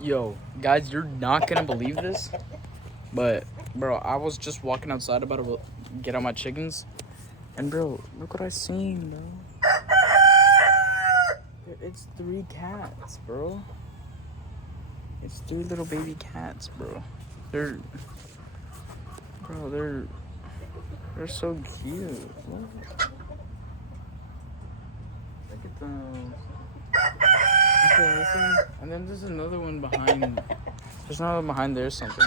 Yo, guys, you're not gonna believe this, but bro, I was just walking outside about to get out my chickens, and bro, look what I seen, bro. It's 3 cats, bro. It's 3 little baby cats, bro. They're so cute. Look at them. Okay, this one, and then there's another one behind. There's another one behind there, something.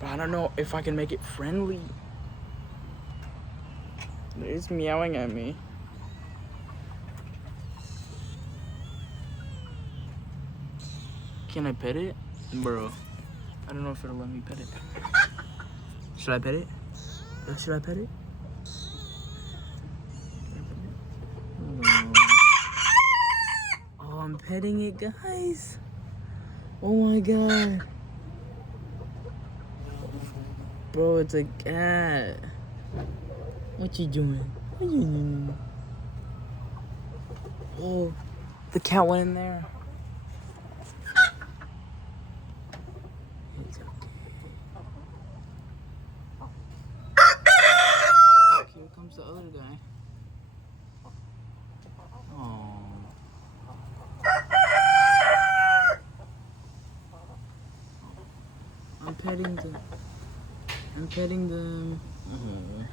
But I don't know if I can make it friendly. It's meowing at me. Can I pet it? Bro, I don't know if it'll let me pet it. Should I pet it? Should I pet it? Oh, I'm petting it, guys. Oh my god. Bro, it's a cat. What you doing? What you doing? Oh, the cat went in there. It's okay. Look, here comes the other guy. Oh. I'm petting them. Oh.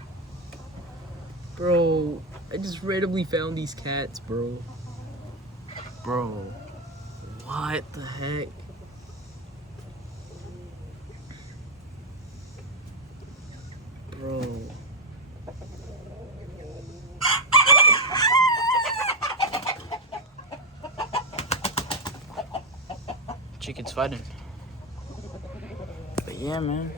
Bro, I just randomly found these cats, bro. Bro, what the heck? Bro. Chickens fighting. But yeah, man.